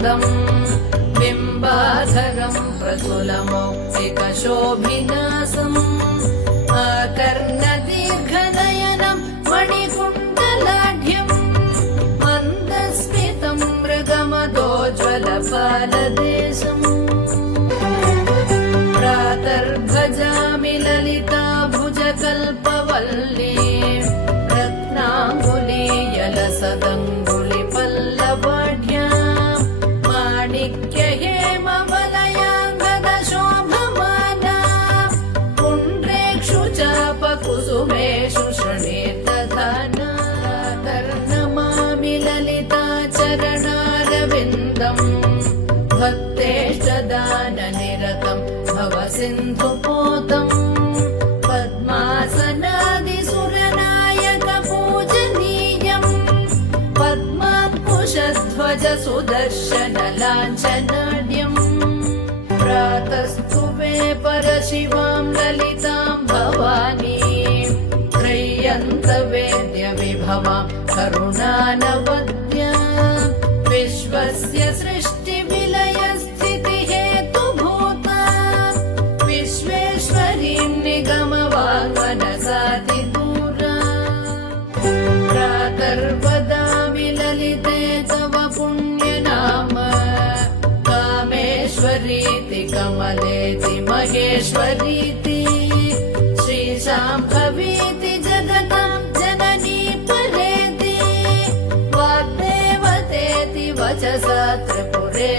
वृन्दम् बिम्बाधरम् प्रतुलमौक्तिकशोभिनासम् आकर्णदीर्घनयनम् मणिकुण्डलाढ्यम् मन्दस्मितम् मृगमदोज्ज्वलपालदेशम् प्रातर्भजामि ललिता भुजकल्पवल्ली रत्नाङ्गुलीयलसदङ्गुलिपल्लवाढ्या माणिक्यहेमवलयाङ्गदशोभमाना पुण्ड्रेक्षु चापकुसुमेषु शृणेतधाना कर्णमामि ललिता चरणारविन्दम् भक्तेष्टदाननिरतम् भवसिन्धुपोतम् पद्मासनादिसुरनायकपूजनीयम् पद्माङ्कुशध्वज सुदर्शनलाञ्छनाढ्यम् प्रातस्तुवे परशिवाम् ललिताम् भवानी त्रय्यन्तवेद्यविभवाम् करुणानवद्या विश्वस्य सृष्टिविलयस्थितिहेतुभूता विश्वेश्वरीम् निगमवाङ्मनसातिदूरा प्रातर्वदामि ललिते तव पुण्यनाम कामेश्वरीति कमलेति महेश्वरीति श्रीशाम्भवीति जगताम् जननी परेति वाग्देवतेति वचसा त्रिपुरे